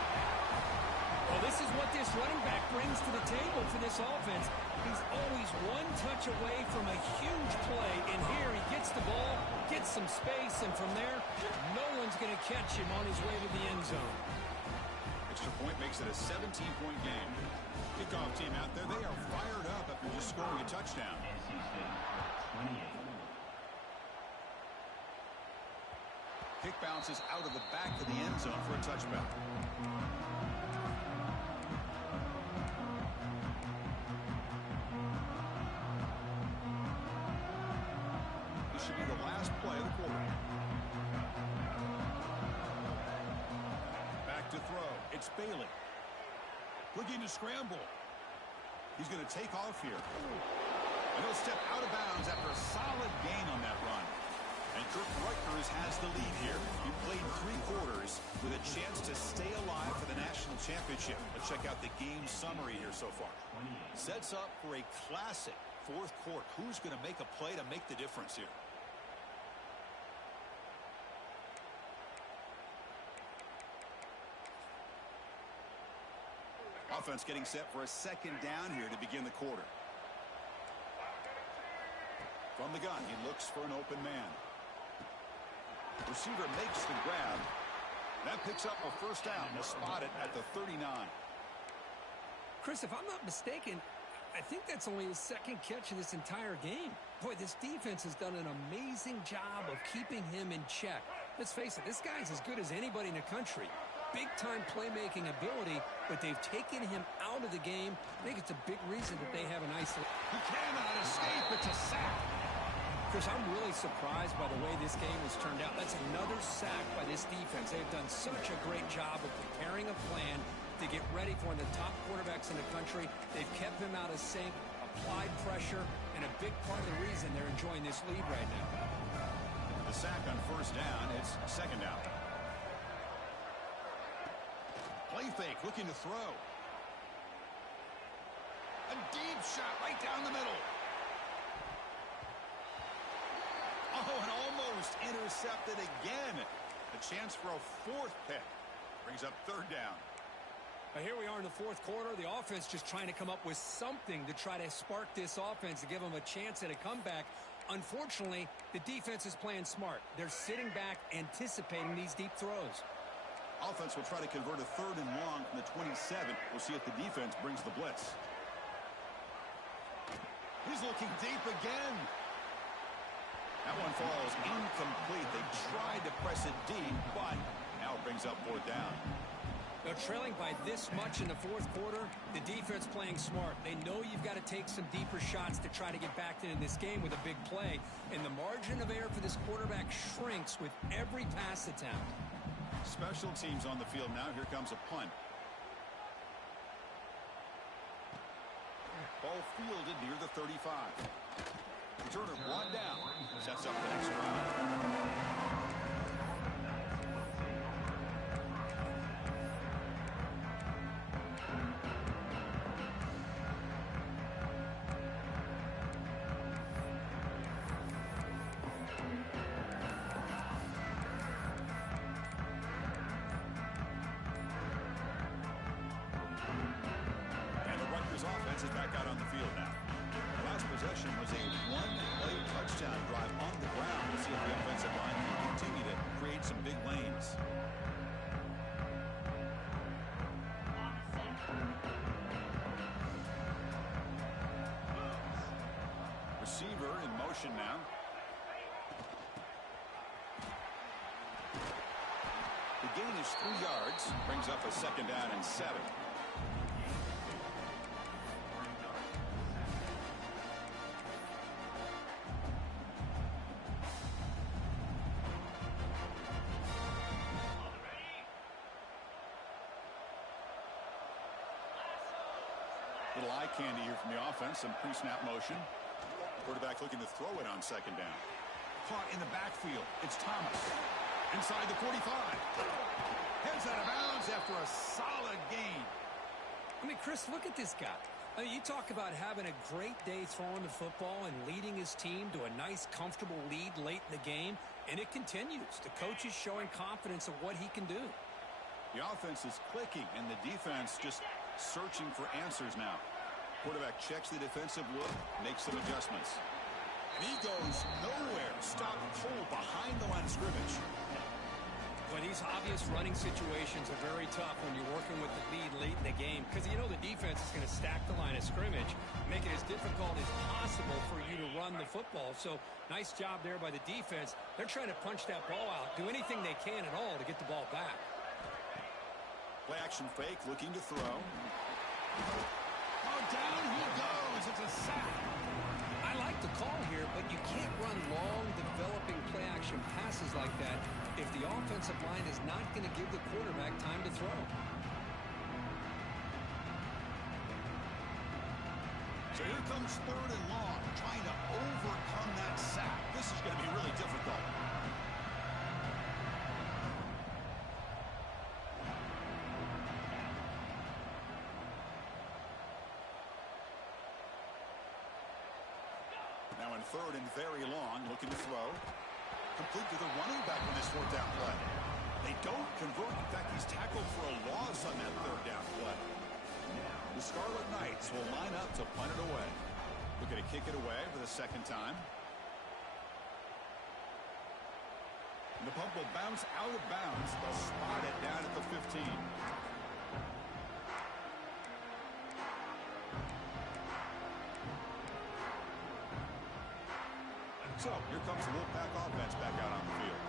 Well, this is what this running back brings to the table for this offense. He's always one touch away from a huge play, and here he gets the ball, gets some space, and from there, no one's going to catch him on his way to the end zone. Extra point makes it a 17-point game. Kickoff team out there, they are fired up after just scoring a touchdown. NC State 28. Kick bounces out of the back of the end zone for a touchback. This should be the last play of the quarter. Back to throw. It's Bailey. Looking to scramble. He's going to take off here. And he'll step out of bounds after a solid gain on that run. And Rutgers has the lead here. He played 3 quarters with a chance to stay alive for the national championship. Let's check out the game summary here so far. Sets up for a classic fourth quarter. Who's going to make a play to make the difference here? Offense getting set for a second down here to begin the quarter. From the gun, he looks for an open man. Receiver makes the grab. That picks up a first down. We'll spot it at the 39. Chris, if I'm not mistaken, I think that's only his second catch of this entire game. Boy, this defense has done an amazing job of keeping him in check. Let's face it, this guy's as good as anybody in the country. Big-time playmaking ability, but they've taken him out of the game. I think it's a big reason that they have an isolation. He cannot escape. It's a sack. Chris, I'm really surprised by the way this game has turned out. That's another sack by this defense. They've done such a great job of preparing a plan to get ready for one of the top quarterbacks in the country. They've kept him out of sync, applied pressure, and a big part of the reason they're enjoying this lead right now. The sack on first down. It's second down. Play fake, looking to throw. A deep shot right down the middle. Oh, and almost intercepted again. A chance for a fourth pick. Brings up third down. Here we are in the fourth quarter. The offense just trying to come up with something to try to spark this offense to give them a chance at a comeback. Unfortunately, the defense is playing smart. They're sitting back, anticipating these deep throws. Offense will try to convert a third and long from the 27. We'll see if the defense brings the blitz. He's looking deep again. That one falls incomplete. They tried to press it deep, but now it brings up fourth down. They're trailing by this much in the fourth quarter. The defense playing smart. They know you've got to take some deeper shots to try to get back into this game with a big play. And the margin of error for this quarterback shrinks with every pass attempt. Special teams on the field now. Here comes a punt. Ball fielded near the 35. Returner brought down. Sets up the next round. Offense is back out on the field now. The last possession was a one-play touchdown drive on the ground. We'll see if the offensive line can continue to create some big lanes. Receiver in motion now. The gain is 3 yards. Brings up a second down and 7. Little eye candy here from the offense. Some pre-snap motion. Quarterback looking to throw it on second down. Caught in the backfield. It's Thomas. Inside the 45. Heads out of bounds after a solid gain. I mean, Chris, look at this guy. I mean, you talk about having a great day throwing the football and leading his team to a nice, comfortable lead late in the game, and it continues. The coach is showing confidence of what he can do. The offense is clicking, and the defense just searching for answers now. Quarterback checks the defensive look, makes some adjustments. And he goes nowhere. Stopped cold behind the line of scrimmage. But these obvious running situations are very tough when you're working with the lead late in the game because you know the defense is going to stack the line of scrimmage, make it as difficult as possible for you to run the football. So nice job there by the defense. They're trying to punch that ball out, do anything they can at all to get the ball back. Play action fake, looking to throw. Oh, down he goes. It's a sack. I like the call here, but you can't run long, developing play action passes like that if the offensive line is not going to give the quarterback time to throw. So here comes third and long, trying to overcome that sack. This is going to be really difficult. Now in third and very long, looking to throw. Complete to the running back on this fourth down play. They don't convert. In fact, he's tackled for a loss on that third down play. The Scarlet Knights will line up to punt it away. Looking to kick it away for the second time. And the punt will bounce out of bounds. They'll spot it down at the 15. So, here comes the Wolfpack offense back out on the field.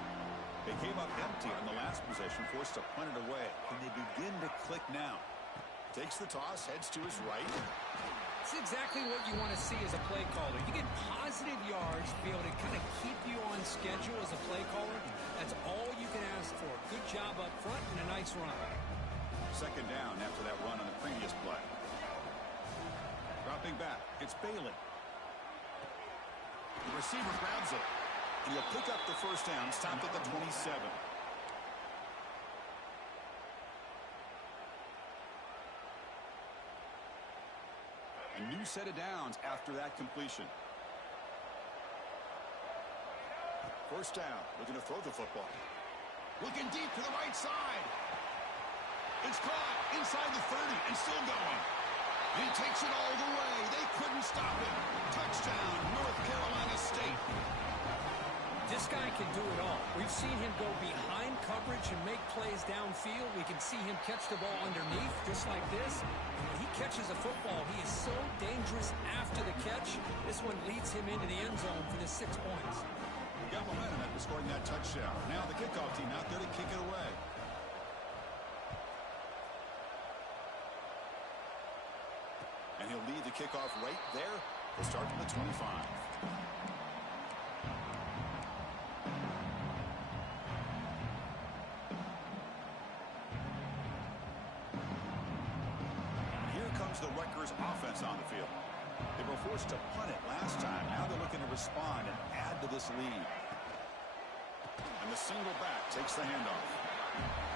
They came up empty on the last possession, forced to punt it away. And they begin to click now. Takes the toss, heads to his right. It's exactly what you want to see as a play caller. You get positive yards to be able to kind of keep you on schedule as a play caller. That's all you can ask for. Good job up front and a nice run. Second down after that run on the previous play. Dropping back, it's Bailey. The receiver grabs it, and he'll pick up the first down, stopped at the 27. A new set of downs after that completion. First down, looking to throw the football. Looking deep to the right side. It's caught inside the 30 and still going. He takes it all the way. They couldn't stop him. Touchdown, North Carolina State. This guy can do it all. We've seen him go behind coverage and make plays downfield. We can see him catch the ball underneath, just like this. When he catches a football, he is so dangerous after the catch. This one leads him into the end zone for the 6 points. He got momentum after scoring that touchdown. Now the kickoff team out there to kick it away. And he'll lead the kickoff right there. He'll start from the 25. Here comes the Rutgers offense on the field. They were forced to punt it last time. Now they're looking to respond and add to this lead. And the single back takes the handoff.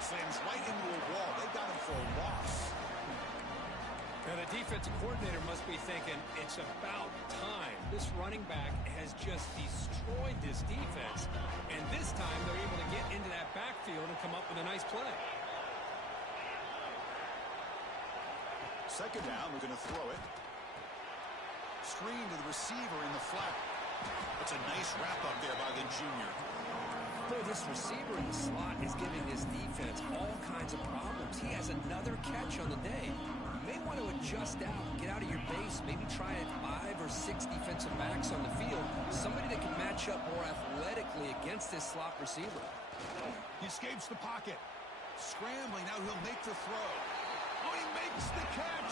Slams right into a wall. They got him for a loss. Now, the defensive coordinator must be thinking, it's about time. This running back has just destroyed this defense. And this time, they're able to get into that backfield and come up with a nice play. Second down, we're going to throw it. Screen to the receiver in the flat. It's a nice wrap-up there by the junior. Boy, this receiver in the slot is giving this defense all kinds of problems. He has another catch on the day. You may want to adjust out, get out of your base, maybe try at 5 or 6 defensive backs on the field. Somebody that can match up more athletically against this slot receiver. He escapes the pocket. Scrambling, now he'll make the throw. Oh, he makes the catch!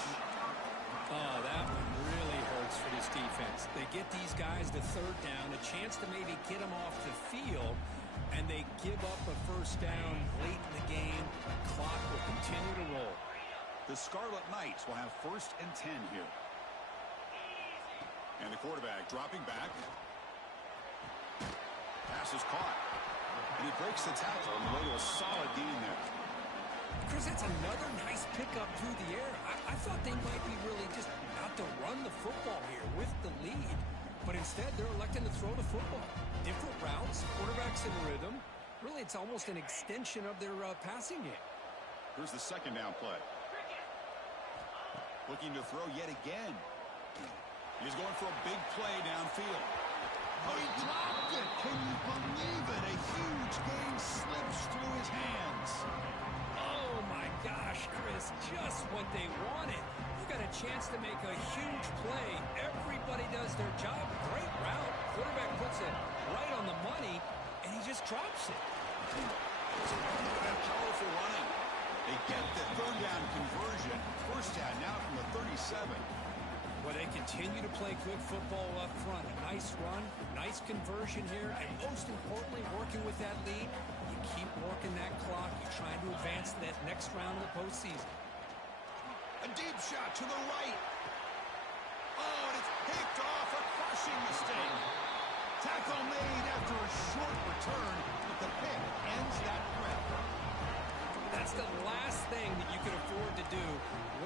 Oh, that one really hurts for this defense. They get these guys to third down, a chance to maybe get them off the field, and they give up a first down late in the game. The clock will continue to roll. The Scarlet Knights will have 1st and 10 here. And the quarterback dropping back. Pass is caught. And he breaks the tackle on the way to a solid gain there. Chris, that's another nice pickup through the air. I thought they might be really just about to run the football here with the lead. But instead, they're electing to throw the football. Different routes, quarterbacks in rhythm. Really, it's almost an extension of their passing game. Here's the 2nd down play. Looking to throw yet again. He's going for a big play downfield. Oh, he dropped it. Can you believe it? A huge game slips through his hands. Oh, my gosh, Chris, just what they wanted. You got a chance to make a huge play. Everybody does their job. Great route. Quarterback puts it right on the money, and he just drops it. Powerful running. They get the 3rd down conversion. 1st down now from the 37. Well, they continue to play good football up front. A nice run, nice conversion here, and most importantly, working with that lead, you keep working that clock. You're trying to advance to that next round of the postseason. A deep shot to the right. Oh, and it's picked off. A crushing mistake. Tackle made after a short return, but the pick ends that threat. That's the last thing that you could afford to do.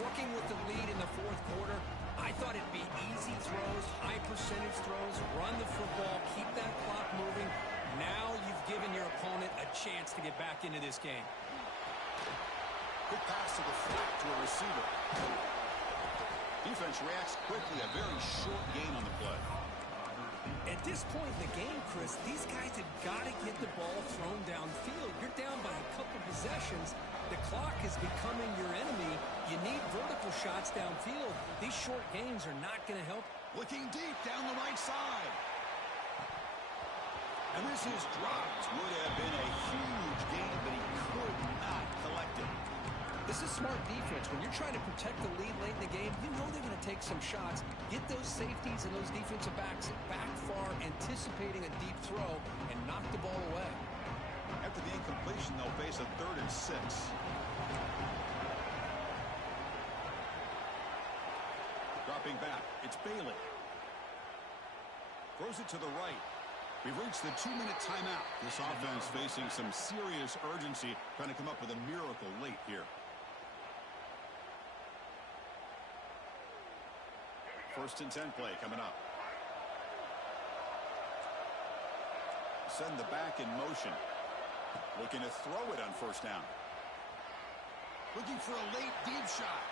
Working with the lead in the 4th quarter, I thought it'd be easy throws, high percentage throws, run the football, keep that clock moving. Now you've given your opponent a chance to get back into this game. Quick pass to the flat to a receiver. Defense reacts quickly. A very short gain on the play. At this point in the game, Chris, these guys have got to get the ball thrown downfield. You're down by a couple possessions. The clock is becoming your enemy. You need vertical shots downfield. These short gains are not going to help. Looking deep down the right side. And this is dropped. Would have been a huge gain, but he could not collect it. This is smart defense. When you're trying to protect the lead late in the game, you know they're going to take some shots, get those safeties and those defensive backs back far, anticipating a deep throw, and knock the ball away. After the incompletion, they'll face a 3rd and 6. Dropping back, it's Bailey. Throws it to the right. We've reached the 2-minute timeout. This offense facing some serious urgency, trying to come up with a miracle late here. 1st and 10 play coming up. Send the back in motion. Looking to throw it on 1st down. Looking for a late deep shot.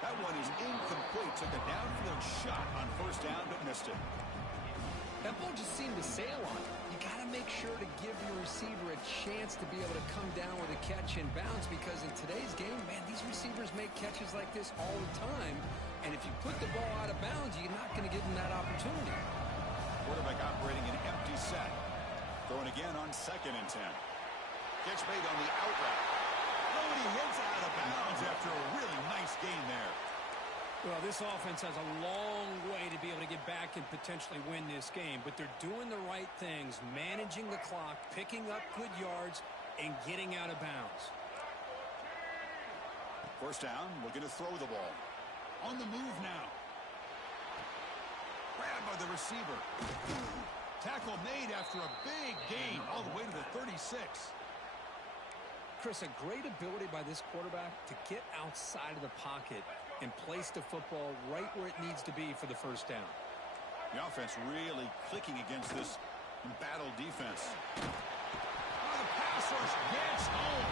That one is incomplete. Took a downfield shot on 1st down, but missed it. That ball just seemed to sail on it. You got to make sure to give your receiver a chance to be able to come down with a catch and bounce, because in today's game, man, these receivers make catches like this all the time. And if you put the ball out of bounds, you're not going to give them that opportunity. Quarterback operating an empty set. Throwing again on 2nd and 10. Catch made on the out route. Oh, and he hits out of bounds after a really nice gain there. Well, this offense has a long way to be able to get back and potentially win this game, but they're doing the right things, managing the clock, picking up good yards, and getting out of bounds. 1st down, looking to throw the ball. On the move now. Grabbed by the receiver. Tackle made after a big gain all the way to the 36. Chris, a great ability by this quarterback to get outside of the pocket and place the football right where it needs to be for the 1st down. The offense really clicking against this embattled defense. Oh, the pass rush gets home.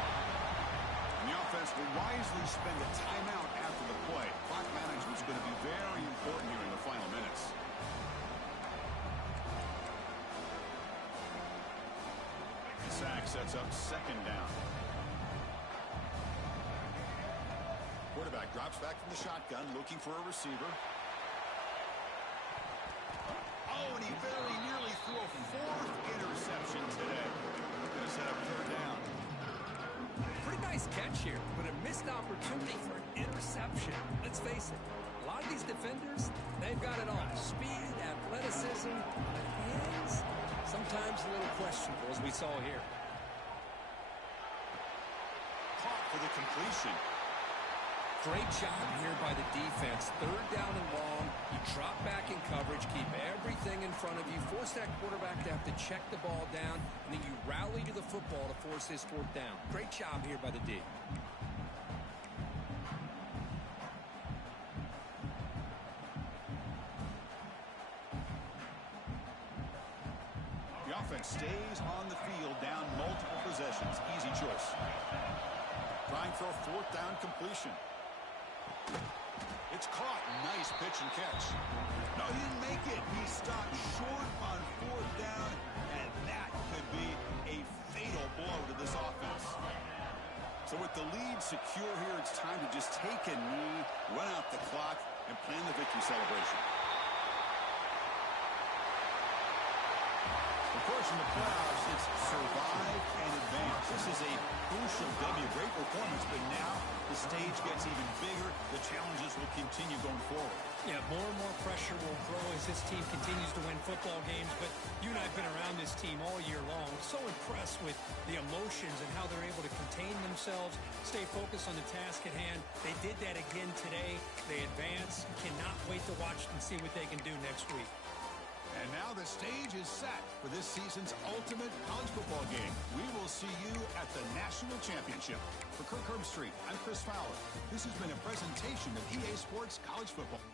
And the offense will wisely spend a timeout after the play. Clock management is going to be very important here in the final minutes. The sack sets up 2nd down. Quarterback drops back from the shotgun, looking for a receiver. Oh, and he very nearly threw a 4th interception today. Going to set up 3rd down. Pretty nice catch here, but a missed opportunity for an interception. Let's face it, a lot of these defenders, they've got it all. Speed, athleticism, but hands, sometimes a little questionable, as we saw here. Caught for the completion. Great job here by the defense. Third down and long. You drop back in coverage, keep everything in front of you, force that quarterback to have to check the ball down, and then you rally to the football to force this fourth down. Great job here by the D. The offense stays on the field, down multiple possessions. Easy choice. Trying for a fourth down completion. It's caught. Nice pitch and catch. No, he didn't make it. He stopped short on fourth down, and that could be a fatal blow to this offense. So with the lead secure here, it's time to just take a knee, run out the clock, and plan the victory celebration. Of course, in the playoffs, it's survive and advance. This is a crucial W. Great performance, but now the stage gets even bigger. The challenges will continue going forward. Yeah, more and more pressure will grow as this team continues to win football games, but you and I have been around this team all year long. So impressed with the emotions and how they're able to contain themselves, stay focused on the task at hand. They did that again today. They advance. Cannot wait to watch and see what they can do next week. And now the stage is set for this season's ultimate college football game. We will see you at the National Championship. For Kirk Herbstreit, I'm Chris Fowler. This has been a presentation of EA Sports College Football.